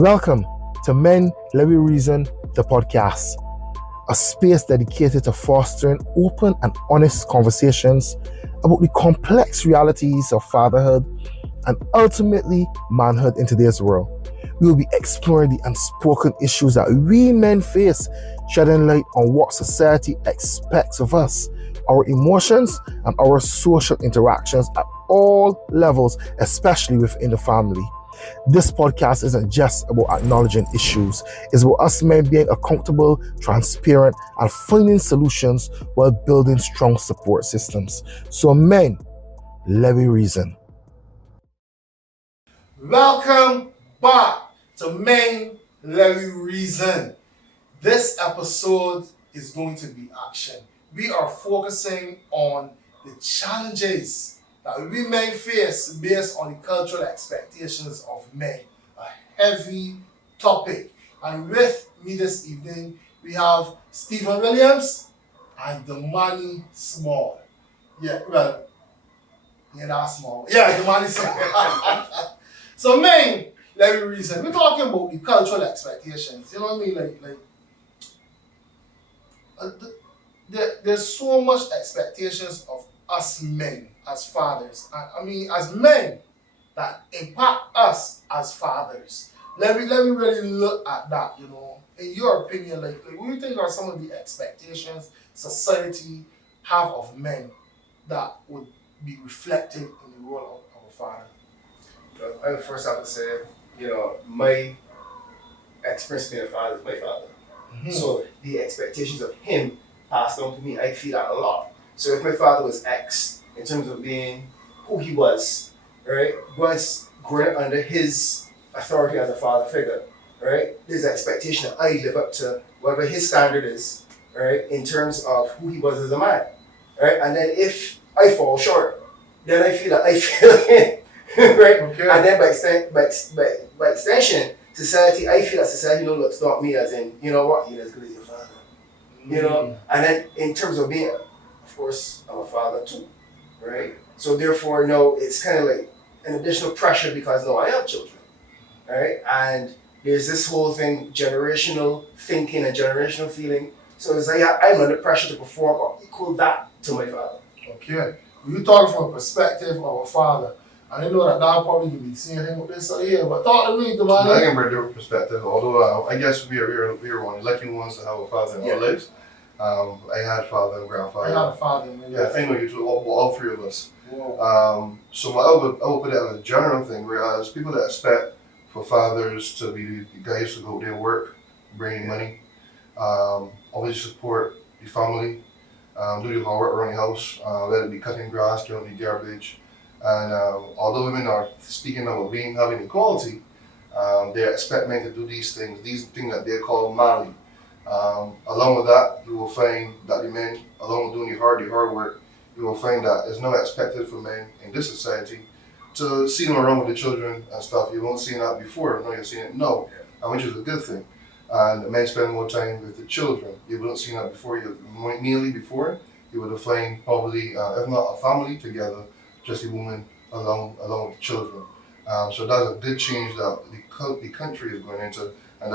Welcome to Men Let Me Reason, the podcast, a space dedicated to fostering open and honest conversations about the complex realities of fatherhood and ultimately manhood in today's world. We will be exploring the unspoken issues that we men face, shedding light on what society expects of us, our emotions, and our social interactions at all levels, especially within the family. This podcast isn't just about acknowledging issues, it's about us men being accountable, transparent, and finding solutions while building strong support systems. So, men, let me reason. Welcome back to Men Let Me Reason. This episode is going to be action. We are focusing on the challenges that we men face based on the cultural expectations of men. A heavy topic. And with me this evening, we have Stephen Williams and Damany Small. Yeah, well, you're not small. Yeah, Damany Small. So, men, let me reason. We're talking about the cultural expectations. You know what I mean? There's so much expectations of us men as fathers. I mean, as men that impact us as fathers. Let me really look at that. In your opinion, what do you think are some of the expectations society have of men that would be reflected in the role of a father? I would first have to say, my experience being a father is my father. Mm-hmm. So the expectations of him passed on to me. I feel that a lot. So if my father was X in terms of being who he was, right, was growing under his authority as a father figure, right, there's an expectation that I live up to whatever his standard is, right, in terms of who he was as a man, right, and then if I fall short, then I feel that I fail him. Right? Okay. And then by extension, society, I feel that society looks not me as in, you know what, you're as good as your father. And then in terms of being, of course, I'm a father too, right? So therefore, it's kind of like an additional pressure because I have children, right? And there's this whole thing, generational thinking and generational feeling. So it's like I'm under pressure to perform or equal that to my father. Okay. You talk from a perspective of a father. I didn't know that probably could be seeing him with this here, but talk to me, Damany. I can bring a different perspective, although I guess we're one of the lucky ones to have a father in our lives. I had father and grandfather. I had a father in my life. Yeah, I know you two, all three of us. Whoa. So I would put it as a general thing, whereas people that expect for fathers to be the guys to go there work, bring money, always support the family, do the hard work around the house, let it be cutting grass, getting the garbage. And although women are speaking of having equality, they expect men to do these things that they call manly. Along with that, you will find that the men, along with doing the hard work, you will find that it's not expected for men in this society to see them around with the children and stuff. You won't see that before. No, you're seeing it now, which is a good thing. And men spend more time with the children. You wouldn't see that before. You would have found probably, if not a family together, just a woman along with the children. So that's a good change that the country is going into, and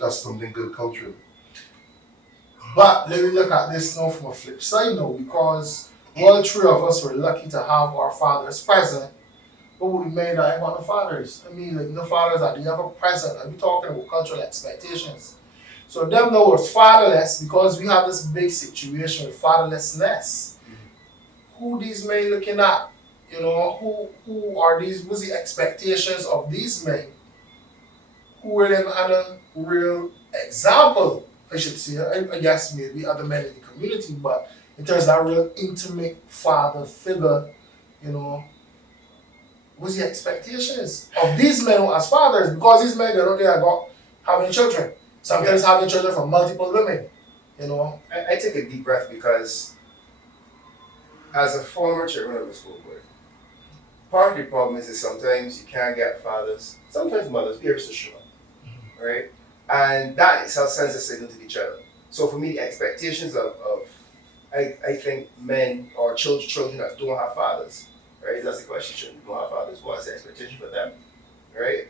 that's something good culturally. But let me look at this now from a flip side now, because all three of us were lucky to have our fathers present. But what we made that ain't got no fathers. I mean, no fathers that they ever present. And we talking about cultural expectations. So them know was fatherless because we have this big situation with fatherlessness. Who these men looking at? Who are these? What's the expectations of these men? Who are them had a real example, I should say. I guess maybe other men in the community, but in terms of that real intimate father figure, what's the expectations of these men as fathers? Because these men, they don't care about having children. Sometimes having children from multiple women, I take a deep breath because as a former chairman of the school board, part of the problem is that sometimes you can't get fathers, sometimes mothers, parents to show up, right? And that itself sends a signal to the child. So for me, the expectations of I think men or children that don't have fathers, right? That's the question. Children who don't have fathers, what's the expectation for them, right?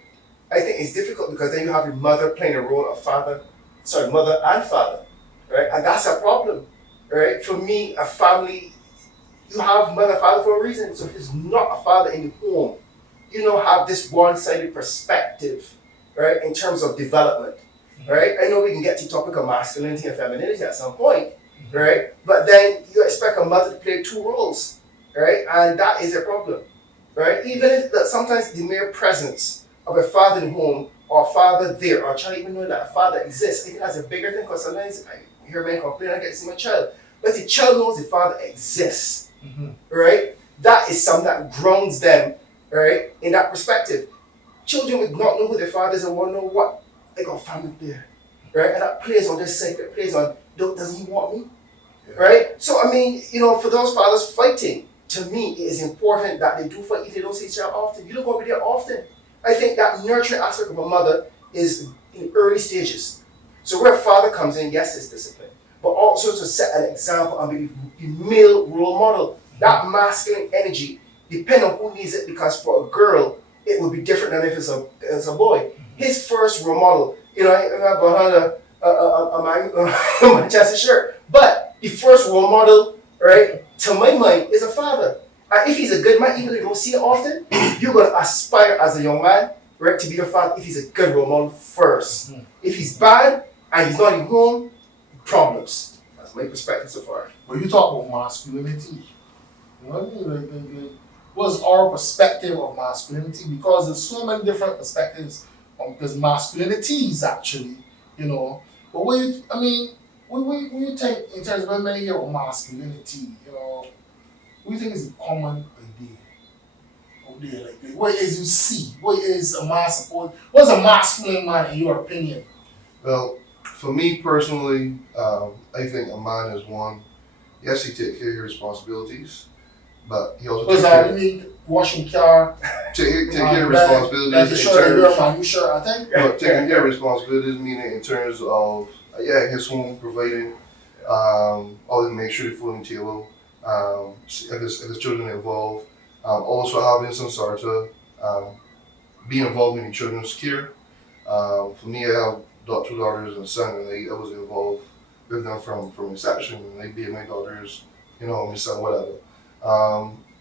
I think it's difficult because then you have your mother playing the role of mother and father, right? And that's a problem, right? For me, a family, you have mother, father for a reason. So if there's not a father in the home, you don't have this one-sided perspective, right, in terms of development, right? I know we can get to the topic of masculinity and femininity at some point, right? But then you expect a mother to play two roles, right? And that is a problem, right? Even if sometimes the mere presence of a father in the home or a father there or a child even knowing that a father exists, I think that's a bigger thing because sometimes I hear men complain, I get to see my child. But if the child knows the father exists, right? That is something that grounds them, right? In that perspective. Children would not know who their father is and won't know what they got family there, right? And that plays on this sacred, plays on, doesn't he want me? Right? So, I mean, for those fathers fighting, to me, it is important that they do fight if they don't see each other often. You don't go over there often. I think that nurturing aspect of a mother is in early stages. So where father comes in, yes, it's discipline, but also to set an example and be the male role model. That masculine energy, depending on who needs it, because for a girl, it would be different than if it's a boy. His first role model, I bought a Manchester shirt, but the first role model, right, to my mind, is a father. And if he's a good man, even though you don't see it often, you're going to aspire as a young man, right, to be a father if he's a good role model first. If he's bad and he's not in home, problems. That's my perspective so far. When you talk about masculinity, what's our perspective of masculinity? Because there's so many different perspectives on because masculinity is actually, but when you think in terms of when many hear of masculinity, what do you think is a common idea out there? Like what is you see? What is a what's a masculine man in your opinion? Well, for me personally, I think a man is one. Yes, he takes care of his responsibilities, but he also takes care. You mean washing car? Take care of responsibilities. Taking care of responsibilities, meaning in terms of his home providing, always make sure the food on the table. If his children involved, also having some sort of be involved in the children's care. For me, I have two daughters and a son, and I was involved with them from inception, and they be my daughters, my son, whatever.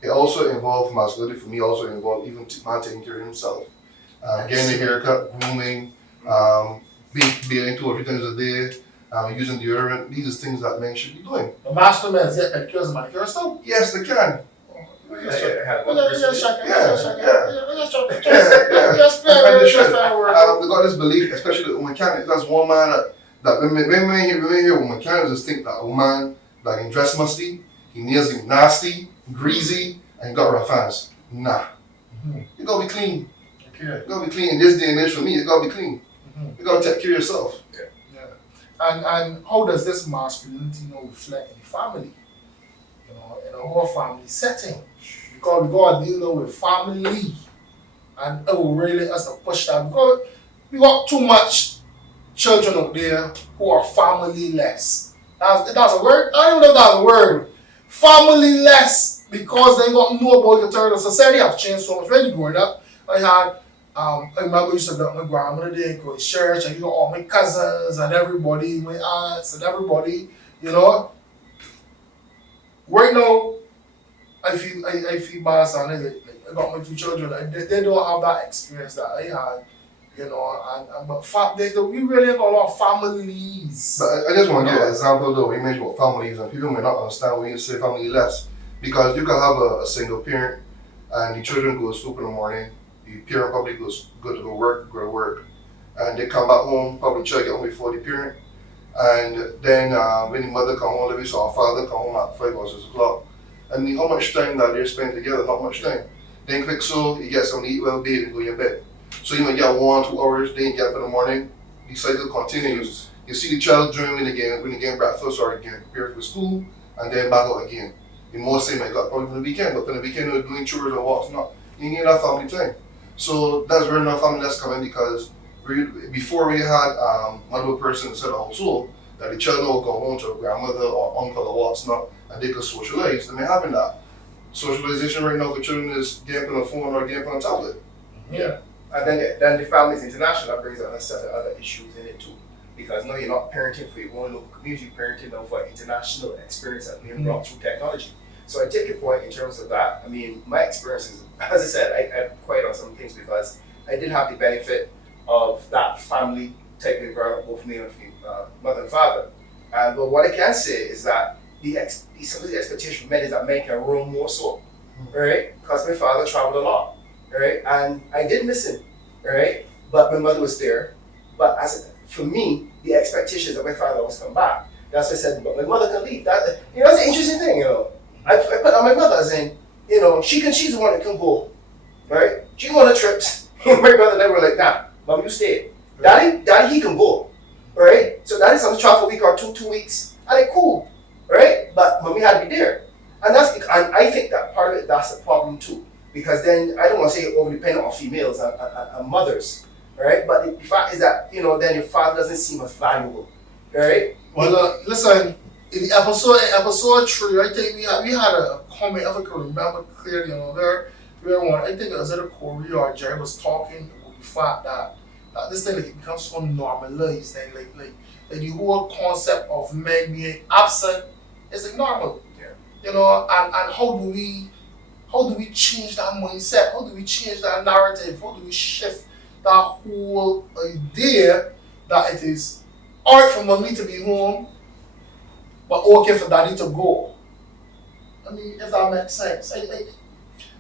It also involved masculinity for me. Also involved even man taking care of himself, getting a haircut, grooming, being 2 or 3 times a day. Using deodorant. These are things that men should be doing. The masculine men get pedicures and manicures too? Yes, they can. They got this belief, especially with mechanics. That's one man that when men hear with mechanics, just think that a man that can dress musty, he nails him nasty, greasy, and he got rough hands. Nah. You gotta be clean. You gotta be clean. In this day and age, for me, you gotta be clean. You gotta take care of yourself. And how does this masculinity reflect in the family? In a whole family setting. Because we got to deal with family. And it will really us to push that. Because we got too much children out there who are family-less. That's a word? I don't know if that's a word. Family-less because they got to know about the third. Society have changed so much. When you growing up, I remember I used to go to my grandmother there, go to church, and you got all my cousins and everybody, my aunts and everybody, Right now, I feel bad, son. I got my 2 children. They don't have that experience that I had, but we really have a lot of families. But I just want to give an example though. We mentioned about families, and people may not understand when you say family less, because you can have a single parent, and the children go to school in the morning. The parent probably go to work, and they come back home, probably try to get home before the parent. And then when the mother come home, maybe saw father come home at 5 or 6 o'clock. And how much time that they spend together, not much time. Then quick so you get something to eat, well, bathe and go to your bed. So you might get 1 or 2 hours, then you get up in the morning, the cycle continues. You see the child during when they get breakfast or again prepare for school, and then back out again. The most time I got probably on the weekend, but on the weekend we're doing chores and walks, not. You need that family time. So that's where enough family that's coming, because before we had multiple persons inside the household, that the child will go home to a grandmother or uncle or what's not, and they could socialize. I mean, having that socialization right now for children is getting on a phone or getting on a tablet. Yeah. And then the family is international. That brings a set of other issues in it too. Because now you're not parenting for your own local community, you're parenting now for international experience that's being brought through technology. So I take your point in terms of that. I mean, my experiences, as I said, I quite on some things because I did have the benefit of that family type of environment, both me and mother and father. But what I can say is that some of the expectation for men is that men can roam more so, right? Because my father traveled a lot, right? And I did miss him, right? But my mother was there. But for me, the expectation that my father was come back. That's why I said, but my mother can leave. That's an interesting thing, I put on my mother as in, she's the one that can go, right? She can go on the trips. My brother never like, nah, mom, you stay. Daddy, he can go, right? So daddy sometimes travel for a week or 2 weeks, and it's cool, right? But mommy had to be there. And I think that part of it, that's a problem too. Because then, I don't want to say over dependent on females and mothers, right? But the fact is that, then your father doesn't seem as valuable, right? Well, listen, in episode 3, I think we had a comment, if I can remember clearly, where one, I think it was either Corey or Jerry was talking about the fact that this thing, like, it becomes so normalized, and like the whole concept of men being absent is like normal. Yeah. And how do we change that mindset? How do we change that narrative? How do we shift that whole idea that it is alright for mommy to be home, but okay for daddy to go? I mean, if that makes sense.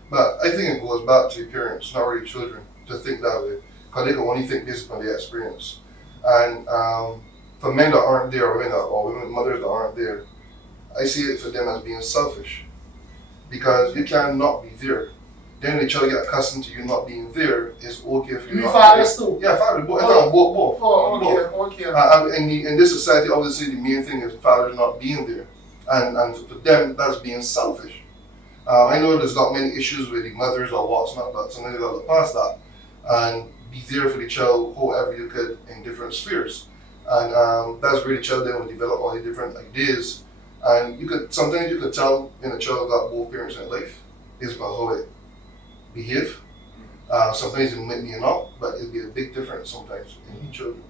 But I think it goes back to parents, not really children, to think that way. Because they can only think based upon their experience. And for men that aren't there, or women, mothers that aren't there, I see it for them as being selfish. Because you cannot be there. Then the child get accustomed to you not being there. It's okay for you. You mean fathers too? Yeah, fathers. Both. Oh, okay. In this society, obviously, the main thing is fathers not being there. And for them, that's being selfish. I know there's not many issues with the mothers or what's not, but sometimes you got to look past that and be there for the child however you could in different spheres. And that's where the child then will develop all the different ideas. And sometimes you could tell when a child got both parents in life is about how they behave. Sometimes it might be not, but it'll be a big difference sometimes in children.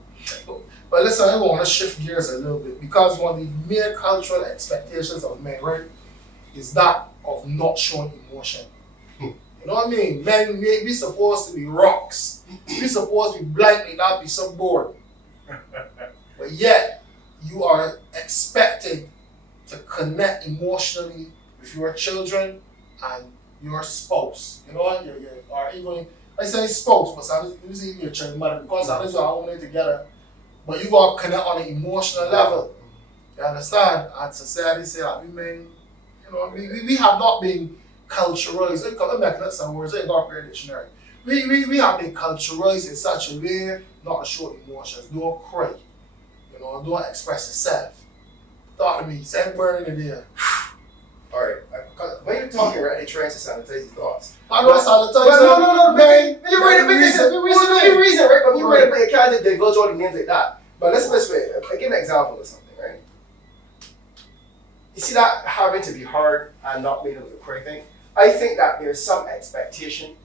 But listen, I want to shift gears a little bit because one of the mere cultural expectations of men, right, is that of not showing emotion. You know what I mean? Men, we supposed to be rocks. We supposed to be blank and not be so bored. But yet, you are expected to connect emotionally with your children and your spouse. Or even, I say spouse, but sometimes you say your child mother because sometimes you're all together. But you got to connect on an emotional level. You understand? And society say that we men, we have not been culturalized. Let me make some words. I got a dictionary. We have been culturalized in such a way not to show emotions. Don't cry. Don't express yourself. Talk to me. Same burning in there. Alright. When you're talking, right, they trying to sanitize your thoughts. I know sanitize. No, man. You're right. The reason, right? But you're right. But you can't divulge all the names like that. But let's I give an example of something, right? You see that having to be hard and not being able to cry thing? I think that there's some expectation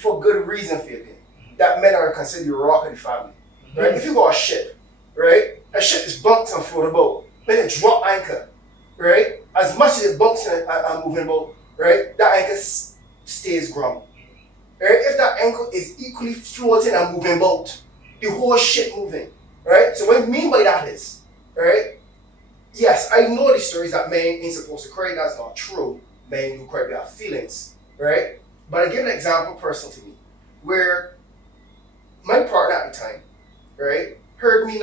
for good reason for it that men are considered the rock of the family, right? If you go on a ship, right? A ship is bunked and float about, then it drop anchor, right? As much as it bunks and moving about, right? That anchor stays ground, right? If that anchor is equally floating and moving about, the whole ship moving, right? So what I mean by that is, right? Yes, I know the stories that men ain't supposed to cry. That's not true. Men do cry, they have feelings, right? But I give an example personal to me, where my partner at the time, right, heard me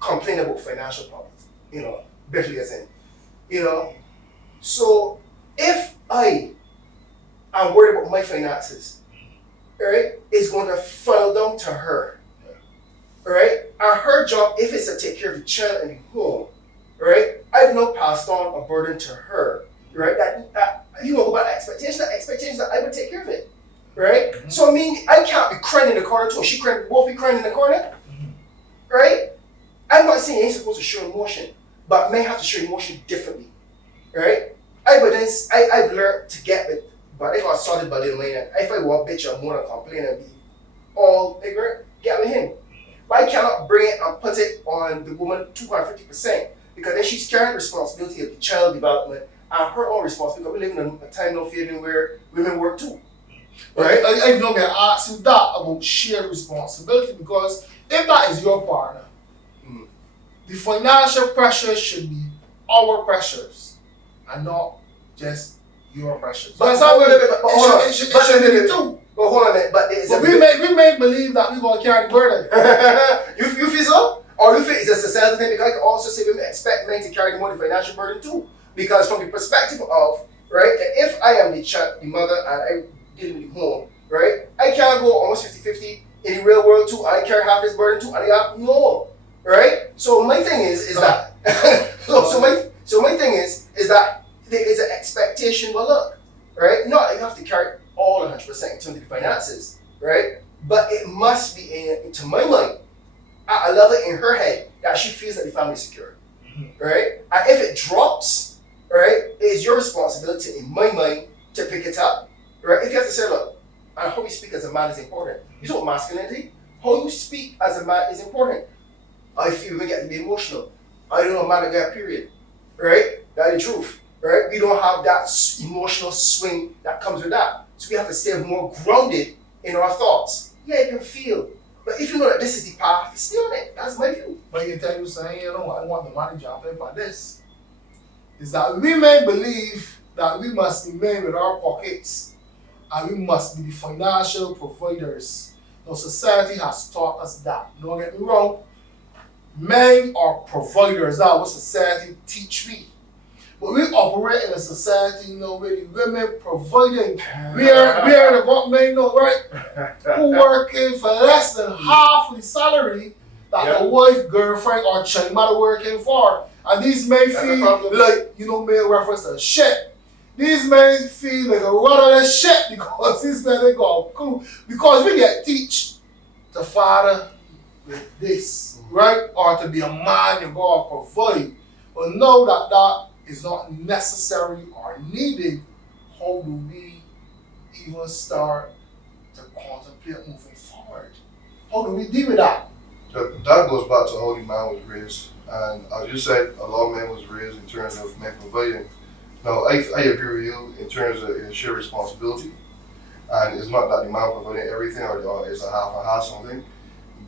complain about financial problems, bitterly as in, so if I am worried about my finances, right, it's going to funnel down to her, right? And her job, if it's to take care of the child and the home, right, I've now passed on a burden to her, right? That about the expectation that I would take care of it, right? Mm-hmm. So I mean, I can't be crying in the corner too. Both be crying in the corner, right? I'm not saying you ain't supposed to show emotion, but men have to show emotion differently, right? I've learned to get it, but I got solid body in my mind. If I want bitch, I'm more than complain and be all ignorant, get with him. But I cannot bring it and put it on the woman 250% because then she's carrying the responsibility of the child development and her own responsibility because we live in a time now feeling where women work too. Right? I'm not going to ask you that about shared responsibility because if that is your partner, the financial pressures should be our pressures and not just your pressures. But hold on. But hold on a minute. But we may believe that we're going to carry the burden. you feel so? Or you feel it's a societal thing? Because I can also say women expect men to carry more the financial burden too. Because from the perspective of, right, that if I am the mother and I deal with the home, right, I can't go almost 50-50 in the real world too. I carry half his burden too, and I have no. Right? So my thing is that so my thing is that there is an expectation, but look, right? Not that you have to carry all 100% in terms of the finances, right? But it must be to my mind, at a level in her head that she feels that the family is secure. Right? And if it drops, right, it is your responsibility in my mind to pick it up. Right? If you have to say, look, and how you speak as a man is important. You talk masculinity, how you speak as a man is important. I feel we get to be emotional. I don't know a man to get a period. Right? That's the truth. Right? We don't have that emotional swing that comes with that. So we have to stay more grounded in our thoughts. Yeah, you can feel. But if you know that this is the path, stay on it. That's my view. But you tell you saying, I want the money jump in for this. Is that we may believe that we must be men with our pockets and we must be the financial providers. Now society has taught us that. Don't get me wrong. Men are providers. That's what society teach me. But we operate in a society where the women providing. We are the what men know, right? Who working for less than half the salary that the wife, girlfriend, or child mother working for. And these men feel like, male reference to shit. These men feel like a rudderless shit because these men ain't got a clue. Because we get teach the father with this, right? Or to be a man, you gotta provide. But know that is not necessary or needed. How do we even start to contemplate moving forward? How do we deal with that? That goes back to how the man was raised. And as you said, a lot of men was raised in terms of men providing. Now, I agree with you in terms of shared responsibility. And it's not that the man providing everything or it's a half and half something.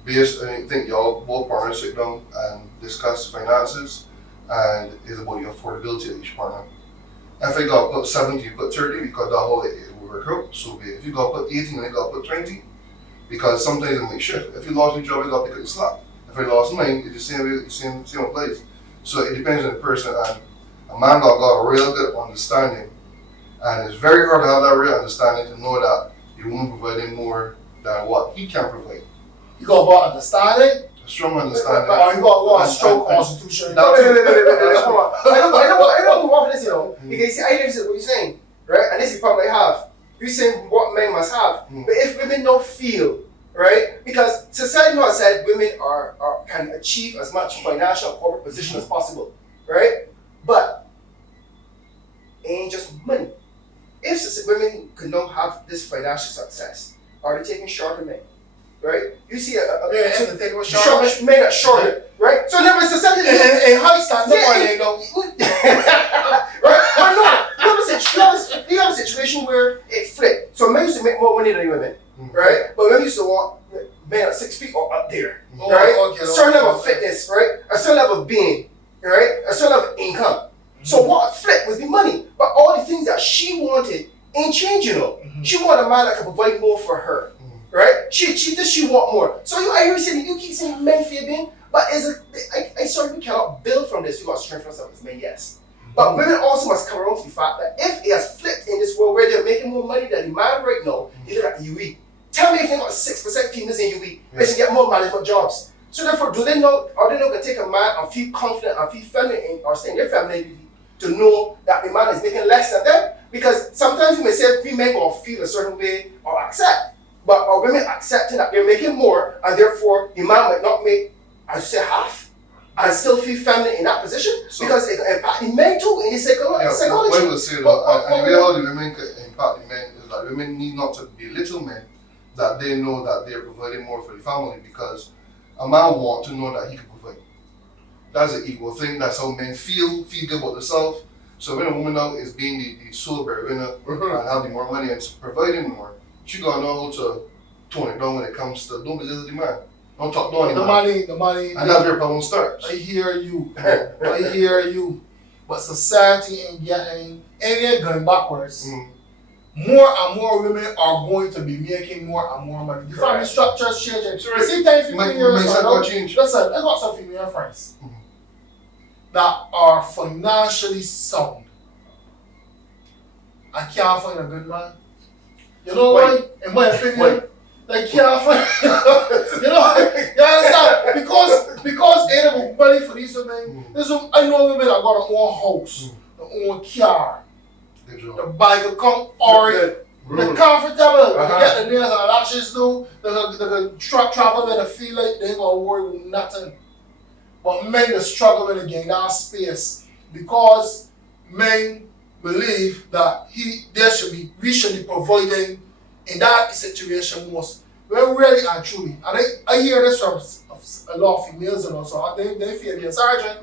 I think y'all both partners sit down and discuss the finances and it's about the affordability of each partner. If I got to put 70, you put 30 because that's how it will work out, so be it. If you got to put 18 and I got to put 20, because sometimes it might shift. If you lost your job, you got to pick up the slack. If I lost mine, it's the same place. So it depends on the person, and a man got a real good understanding, and it's very hard to have that real understanding to know that you won't provide him more than what he can provide. You got what understanding? A strong understanding. Or you got a strong constitution? No, I don't move off this, Because see, I understand what you're saying, right? And this is the problem I have. You're saying what men must have. But if women don't feel, right? Because society has said women can achieve as much financial and corporate position as possible, right? But it ain't just money. If women could not have this financial success, are they taking shorter men? Right? You see men are shorter, right? So never society in high stand, nobody know. Right? But no, you have a situation where it flipped. So men used to make more money than women, right? But women used to want men at 6 feet or up there, right? A certain level of fitness, right? A certain level of being, right? A certain level of income. So what flipped was the money, but all the things that she wanted ain't changing. She wanted a man that could provide more for her. Right? She want more. So I hear you saying you keep saying men fear being, but I sorry we cannot build from this. We got to strengthen ourselves as men, yes. But women also must come around to the fact that if it has flipped in this world where they're making more money than the man right now, you look at UE. Tell me if they got 6% females in UE, they should get more management jobs. So therefore, are they not gonna take a man and feel confident and feel feminine or stay in their femininity to know that the man is making less than them? Because sometimes you may say we men gonna feel a certain way or accept. But are women accepting that they're making more and therefore the man might not make, as you say, half and still feel feminine in that position? So, because it impacts the men too in the psychology. What I would say though, and the way how the women can impact the men is that women need not to belittle men, that they know that they're providing more for the family, because a man want to know that he can provide. That's an ego thing. That's how men feel good about themselves. So when a woman now is being the sole breadwinner and having more money and providing more, she gotta know how to tone it down when it comes to don't belittle the man. Don't talk down The money. And that's where problem starts. I hear you. I hear you. But society ain't going backwards. More and more women are going to be making more and more money. The family structures changing. The same time 15 years ago, listen, I got some female friends that are financially sound. I can't find a good man. You know why? In my opinion, they can't find. You understand? Because ain't about money for these women. I know women that got their own house, their own car, the bike account, or they're comfortable. They get the nails and lashes do. They can travel when they feel like they ain't gonna worry about nothing. But men are struggling to gain that space because men believe that we should be providing in that situation most. Well, really and truly, and I hear this from a lot of females and also they feel me a sergeant.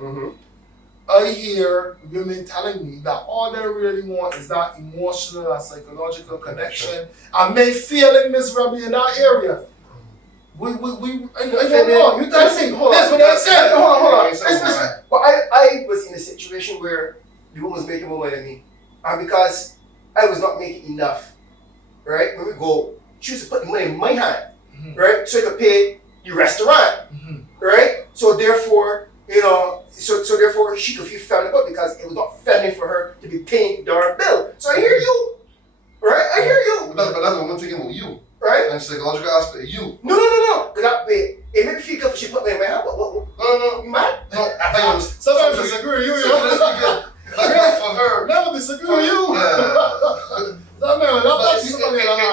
I hear women telling me that all they really want is that emotional and psychological connection, and men feeling miserably in that area. I don't know. You tell me. That's what I said. Hold on. But I was in a situation where the woman was making more money than me, and because I was not making enough, right? When we go, she used to put the money in my hand, right? So I could pay the restaurant, right? So therefore, so therefore she could feel family good because it was not family for her to be paying their bill. So I hear you, right? I hear you. But that's what I'm thinking about you. Right? And psychological aspect of you. No. Wait, it made me feel good if she put me in my hand. No. You mad? No, Sometimes I disagree with you. For her. Never disagree with you. It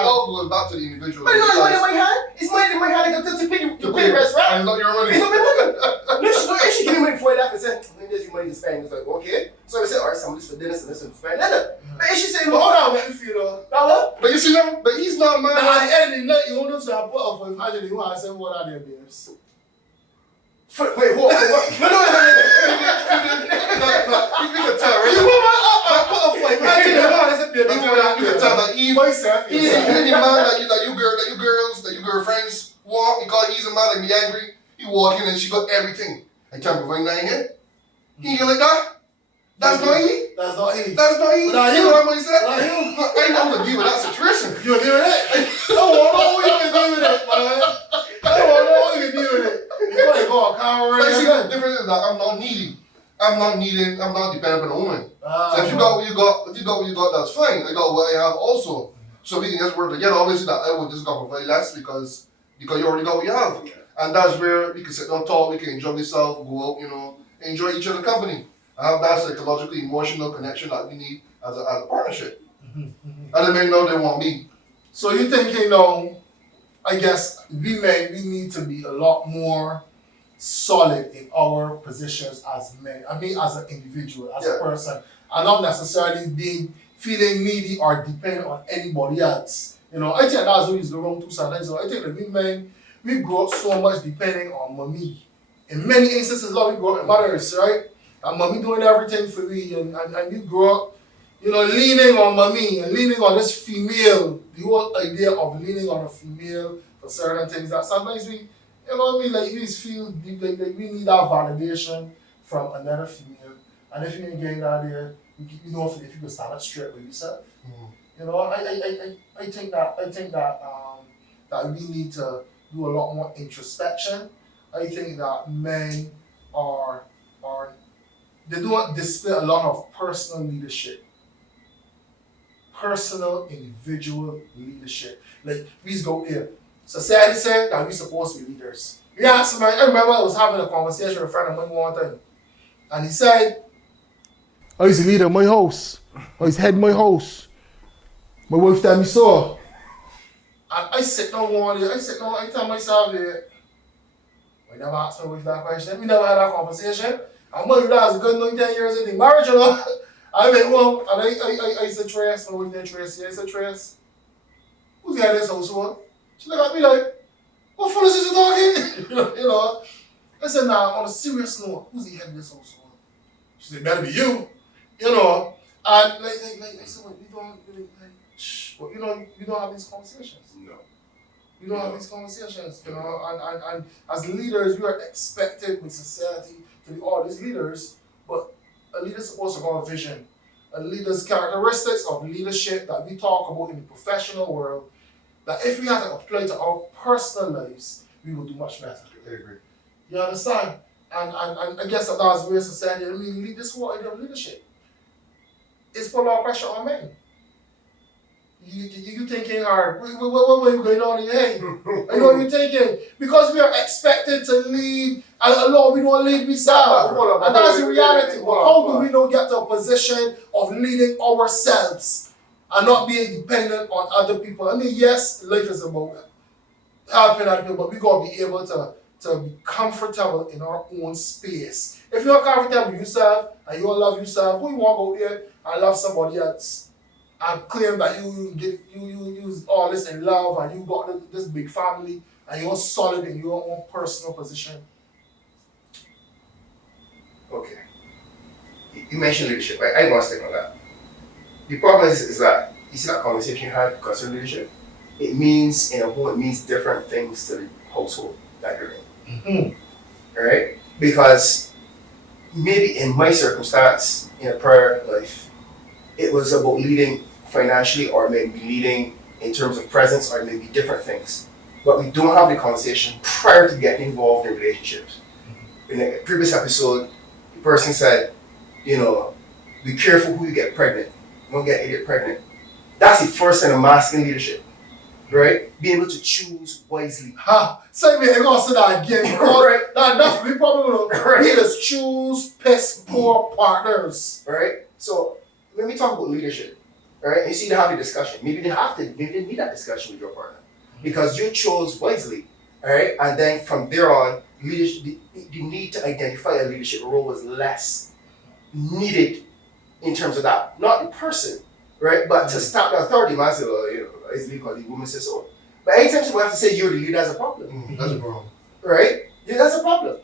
all goes back to the individual. But you know it's money in my hand? It's money in my hand to pay the restaurant. And not your money. It's not my money. No, if she give me money before I left and said, there's your money to spend. It's like, okay. So I said, alright, some of this for dinner, some of this for spend later. But if she said, But hold on, let me feel though. now what? But you see, but he's not man. Now at the end of the night, you want to put up for 500, you want to say what are their babes? Wait, what? No. You can tell, right? You want to put up for 500, you want to say baby, You can tell that he's myself. he's the man that you girlfriends want because he's a man and be angry. He walk in and she got everything. I can't provide nothing here. He ain't like that. That's not he. That's not he. That's not he. Not You you. know what I said? Not you. I ain't know how to deal with that situation. You deal with it? I don't want to know what you can do with it, man. I don't want to know what you can do with it. You got to go a car But you see, right the difference is that I'm not needy. I'm not dependent on a woman. now. So if you got what you got, that's fine. I got what I have also. So we can just work together. Obviously that I would just got provide less because you already got what you have. And that's where we can sit down, talk, we can enjoy ourselves, go out, enjoy each other's company. I have that psychological, emotional connection that we need as a partnership. And the men know they want me. So you thinking, I guess we need to be a lot more solid in our positions as men. I mean, as an individual, as a person, and not necessarily feeling needy or dependent on anybody else. I think that's what is the wrong too sometimes. I think that we grow up so much depending on mommy. In many instances, we grow up in mothers, right? And mommy doing everything for me, and we grow up, leaning on mommy and leaning on this female. The whole idea of leaning on a female for certain things that sometimes we feel like we need that validation from another female. And if you ain't getting that there, if you can stand up straight with yourself. I think that we need to do a lot more introspection. I think that men they don't display a lot of personal leadership. Personal, individual leadership. Like, we go here. Society said that we're supposed to be leaders. I remember I was having a conversation with a friend of mine one time. And he said, I was the leader of my house. I was head of my house. My wife tell me so. And I sit down one day, I tell myself, I never asked my wife that question. We never had that conversation. And my wife has a good 10 years in the marriage, I went home and I said, Trace, my wife named Tracy. I said, Trace, who's the head of this household? She look at me like, what foolishness is you talking? You know. I said, now, on a serious note, who's the head of this household? She said, better be you. You know. And like I said, wait, we don't really, shh. But you don't have these conversations. No. You don't have these conversations, you know, and as leaders, we are expected with society to be all these leaders, but a leader's supposed to have a vision. A leader's characteristics of leadership that we talk about in the professional world, that if we had to apply to our personal lives, we would do much better. I agree. You understand? And I guess that that's where society, this whole idea of leadership. It's put a lot of pressure on men. You thinking hard. What are you going on in your head? I know what you're thinking. Because we are expected to lead, and a lot we don't lead, we serve. And that's the reality. How do we not get to a position of leading ourselves and not being dependent on other people? I mean, yes, life is about helping other people, but we got to be able to be comfortable in our own space. If you're comfortable with yourself and you love yourself, who you want out there and love somebody else? And claim that you use all this in love and you got this big family and you're solid in your own personal position. Okay. You mentioned leadership. I want to stick on that. The problem is that you see that conversation you had concerning leadership. It means different things to the household that you're in. Mm-hmm. Right? Because maybe in my circumstance in a prior life, it was about leading financially or maybe leading in terms of presence or maybe different things. But we don't have the conversation prior to getting involved in relationships. In a previous episode, the person said, be careful who you get pregnant. Don't get idiot pregnant. That's the first sign of masculine leadership, right? Being able to choose wisely. Say me, I'm going to say that again. Right. That's we probably Right. leaders choose piss poor partners. Right? So when we talk about leadership, right, you see to have a discussion. Maybe you didn't need that discussion with your partner because you chose wisely, all right? And then from there on, leadership, the need to identify a leadership role was less needed in terms of that. Not the person, right? But to stop the authority, man say, it's because the woman says so. But anytime someone has to say you're the leader, that's a problem. That's a problem. Right? Yeah, that's a problem,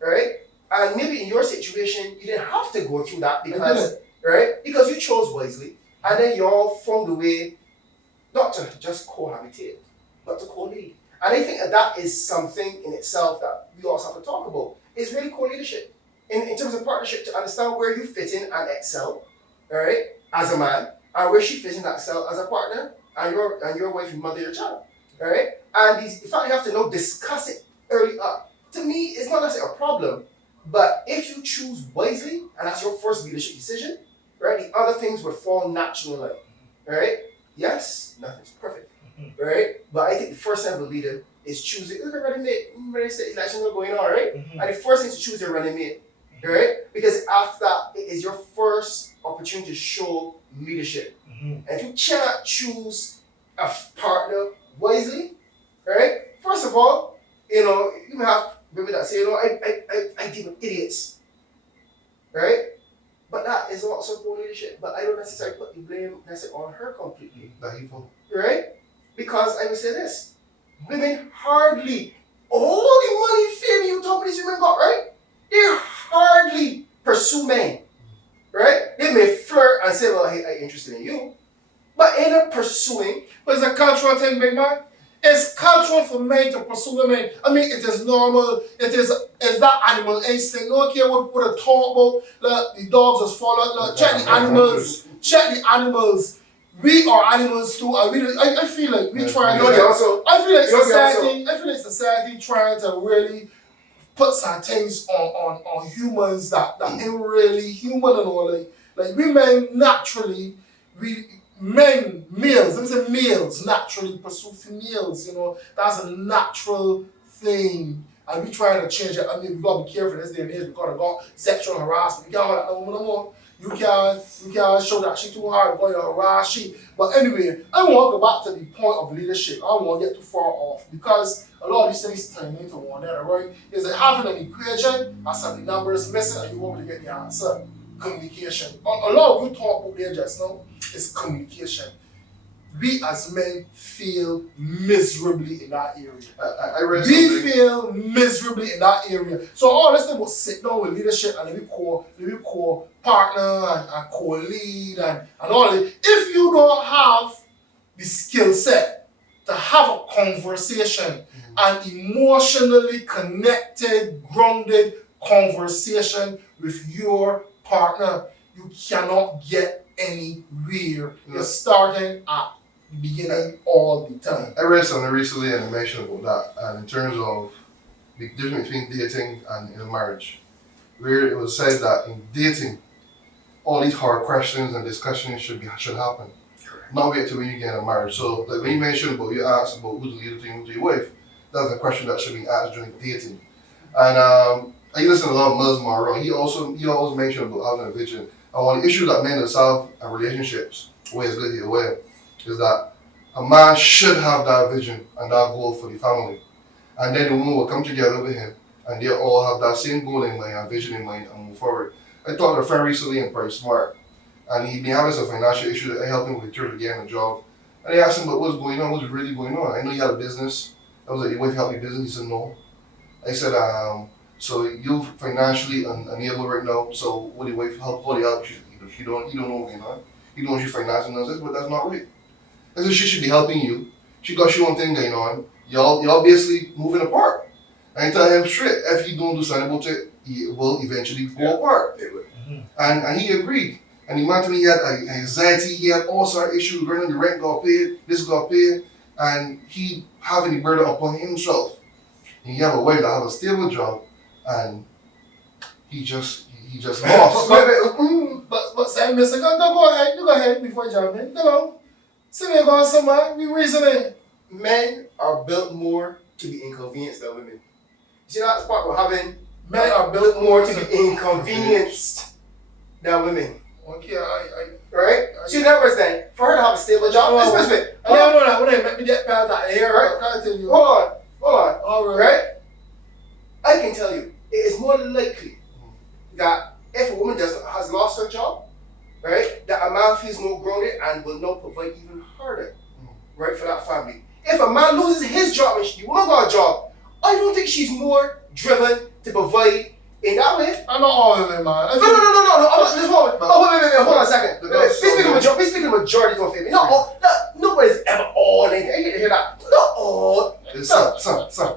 right? And maybe in your situation, you didn't have to go through that because you chose wisely, and then you all found a way not to just cohabitate, but to co-lead. And I think that is something in itself that we also have to talk about. It's really co-leadership in terms of partnership, to understand where you fit in and excel, all right, as a man, and where she fits in and excel as a partner, and your wife and mother your child, all right. And the fact you have to discuss it early up, to me, it's not necessarily a problem. But if you choose wisely, and that's your first leadership decision, right, the other things would fall naturally, right? Yes, nothing's perfect, right? But I think the first step of a leader is choosing. Look at running mate. Remember, say elections are going on, right? And the first thing is to choose your running mate, right? Because after that, it is your first opportunity to show leadership. And if you cannot choose a partner wisely, right? First of all, you may have women that say, I deal with idiots, right? But that is also poor leadership. But I don't necessarily put the blame on her completely, right? Because I would say this: women hardly, all the money, fame you talk about these women got, right? They hardly pursue men, right? They may flirt and say, well, hey, I'm interested in you, but end up pursuing. But it's a cultural thing, big man. It's cultural for men to pursue women. I mean, it is normal. It's that animal instinct. No care what I talk about. Look, the dogs just follow. Look, check the animals. Check the animals. We are animals too. I feel like we trying. I feel like society trying to really put some things on humans that ain't really human and all. Like we men naturally males naturally pursue females, that's a natural thing. And we trying to change it. I mean, we gotta be careful this day and age because I got sexual harassment. You can't hold that no woman no more. You can't show that she too hard because you harass she. But anyway, I want to go back to the point of leadership. I don't want to get too far off because a lot of these things turn into one there, right? Is that having an equation and some numbers missing and you want to get the answer. Communication. A lot of you talk about there just now is communication. we as men fail miserably in that area. I read We something. fail miserably in that area. So all this thing about sit down with leadership and we call partner and co-lead and all that. If you don't have the skill set to have a conversation, an emotionally connected, grounded conversation with your partner, you cannot get anywhere. You're starting at the beginning all the time. I read something recently and I mentioned about that, and in terms of the difference between dating and in a marriage, where it was said that in dating, all these hard questions and discussions should happen. Not wait till when you get in a marriage. So like when you mentioned about you asked about who's the leader to who's your wife, that's a question that should be asked during dating. And I listen to a lot of Muslim around. He always mentioned about having a vision. And one of the issues that men have in relationships, where it's good either way, is that a man should have that vision and that goal for the family. And then the woman will come together with him and they all have that same goal in mind and vision in mind and move forward. I talked to a friend recently and pretty smart. And he'd been having some financial issues. I helped him with the getting a job. And I asked him about what's going on, what's really going on. I know you had a business. I was like, your wife helped you business? He said, no. I said, so you financially unable right now, so what do your wife help? How do you help? You don't know what's going on. You don't know she's financing us, but that's not right. I said, she should be helping you. She got your own thing going on. Y'all basically moving apart. And I tell him straight, if you don't do something about it, it will eventually go apart. And he agreed. And the man told me he had anxiety, he had all sorts of issues, running the rent got paid, this got paid, and he having the burden upon himself. And he have a wife that have a stable job, and he just lost. But say, Mr. Go ahead, you go ahead before you jump in. Go on. See me going somewhere, we reasoning. Men are built more to be inconvenienced than women. You see that part we're having? Men are built More to be inconvenienced than women. Okay, Right? See that was saying, for her to have a stable job, especially. I don't know that when I make me get past that here, right? I tell you. Hold on. All right. Right? I can tell you, it is more likely that if a woman has lost her job, right, that a man feels more grounded and will not provide even harder, right, for that family. If a man loses his job and the woman got a job, I don't think she's more driven to provide in that way. I'm not all of them, man. No. Hold on a second. We speaking majority of it. Nobody's ever all in. I hate to hear that. Not all. Son.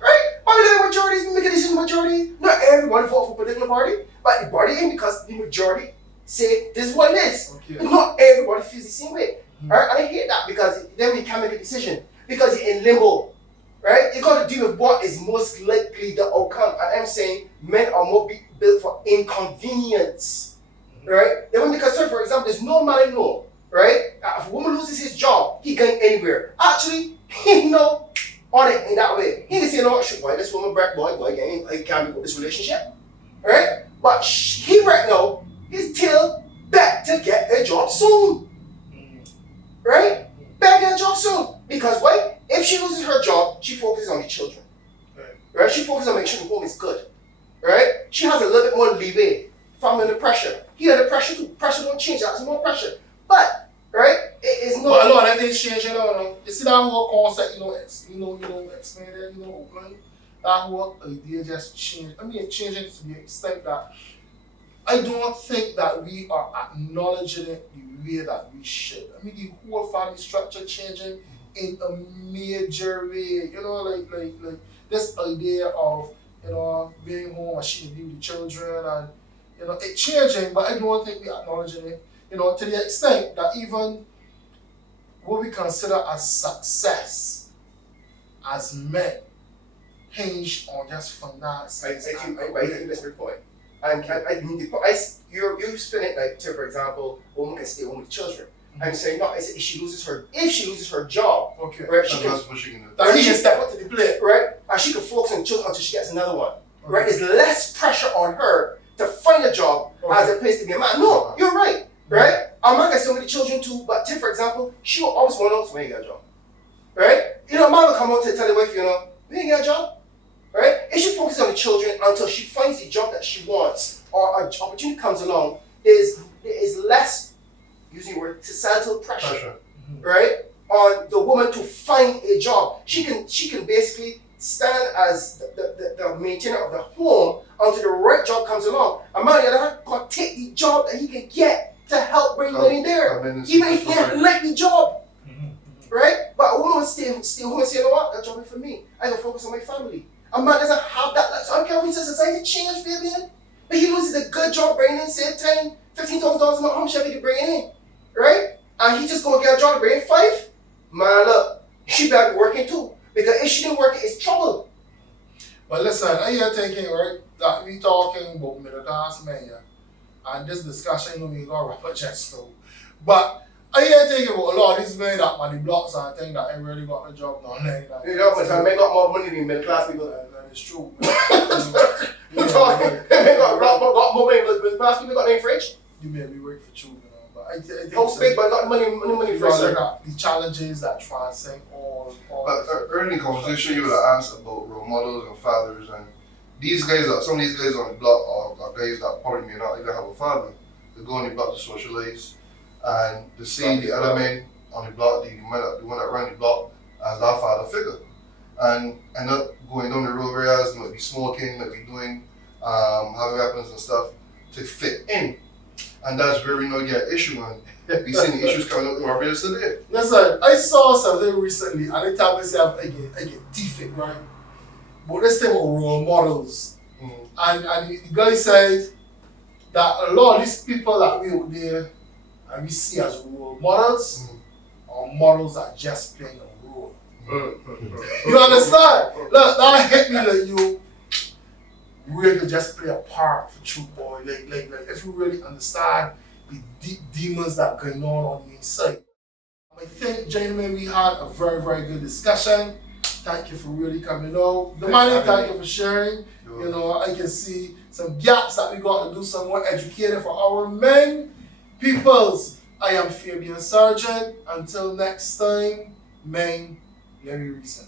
Right? Why do the majorities make a decision majority? Not everybody vote for a particular party, but the party ain't because the majority say this is what it is. Okay. Not everybody feels the same way. Right? I hate that because then we can't make a decision. Because you're in limbo. Right? You got to deal with what is most likely the outcome. And I'm saying men are more built for inconvenience. Right? They won't be concerned, for example, there's no man I know, right? If a woman loses his job, he can anywhere. Actually, he know on it in that way. He can say, no, boy, this woman black boy, I can't be with this relationship. Right? But he right now, he's still back to get a job soon. Right? Back to get a job soon. Because why? If she loses her job, she focuses on the children. Right? She focuses on making sure the home is good. Right? She has a little bit more leeway. Family under pressure. He had the pressure too. Pressure don't change, that's more pressure. But, right, it is not. But a lot of things change, You see that whole concept, explain it, openly. That whole idea just changed. I mean, it changes to the extent that I don't think that we are acknowledging it the way that we should. I mean, the whole family structure changing in a major way. Like this idea of, being home and she can be with the children and, it changing, but I don't think we're acknowledging it, to the extent that even what we consider as success as men hinge on just finance. I think that's my point. And you spin it like, for example, a woman can stay home with children. I'm saying no. I said if she loses her job, okay, right? That's what she can do. That she can step up to the plate, right? And she can focus on the children until she gets another one, right? There's less pressure on her to find a job as opposed to be a man. No, you're right, right? A man can still with the children too, but for example, she will always want to know when you get a job, right? A man will come out to tell the wife, we ain't get a job, right? If she focuses on the children until she finds the job that she wants or an opportunity comes along, there is less, using the word, societal pressure. right? On the woman to find a job. She can basically stand as the maintainer of the home until the right job comes along. A man on the other hand can take the job that he can get to help bring money there. Even if he doesn't like the job. Right? But a woman will stay home and say, you know what, that job is for me. I can focus on my family. A man doesn't have that. So I don't care if society change, Fabian. But he loses a good job bringing in, say, $10,000, $15,000 a month. How much have he bringing in? Right? And he just go get a job to bring in 5. Man, look, she better be working too. Because if she didn't work, it's trouble. But listen, I hear thinking, right, that we talking about middle class men, yeah. And this discussion, we gonna wrap up just so. But I hear thinking about a lot of these men that money blocks and think that ain't really got a job now. You know, but some men got more money than middle class people. That is true. You talking? Men got more money than middle class people got their fridge. You may be working for true, you know. But I think Don't speak, but got money for look at the challenges that transcend all. But early conversation, you would have asked about role models and fathers, and these guys, some of these guys on the block are guys that probably may not even have a father. They go on the block to socialize, and they see the other men on the block, the one that ran the block, as their father figure, and end up going down the road areas, might be smoking, might be doing having weapons and stuff to fit in, and that's where we know get an issue, and we seen the issues coming up in our business today. Listen, I saw something recently, and they tell myself I get teeth it, right? But let's talk about role models. And the guy said that a lot of these people that we out there and we see as role models are models that just playing a role. You understand? Look, that hit me like you really just play a part for true boy. Like if you really understand the deep demons that are going on the inside. I think, gentlemen, we had a very, very good discussion. Thank you for really coming out. Damany, thank you for sharing. You know, I can see some gaps that we got to do some more educating for our men. Peoples, I am Fabian Sargent. Until next time, men, let me reason.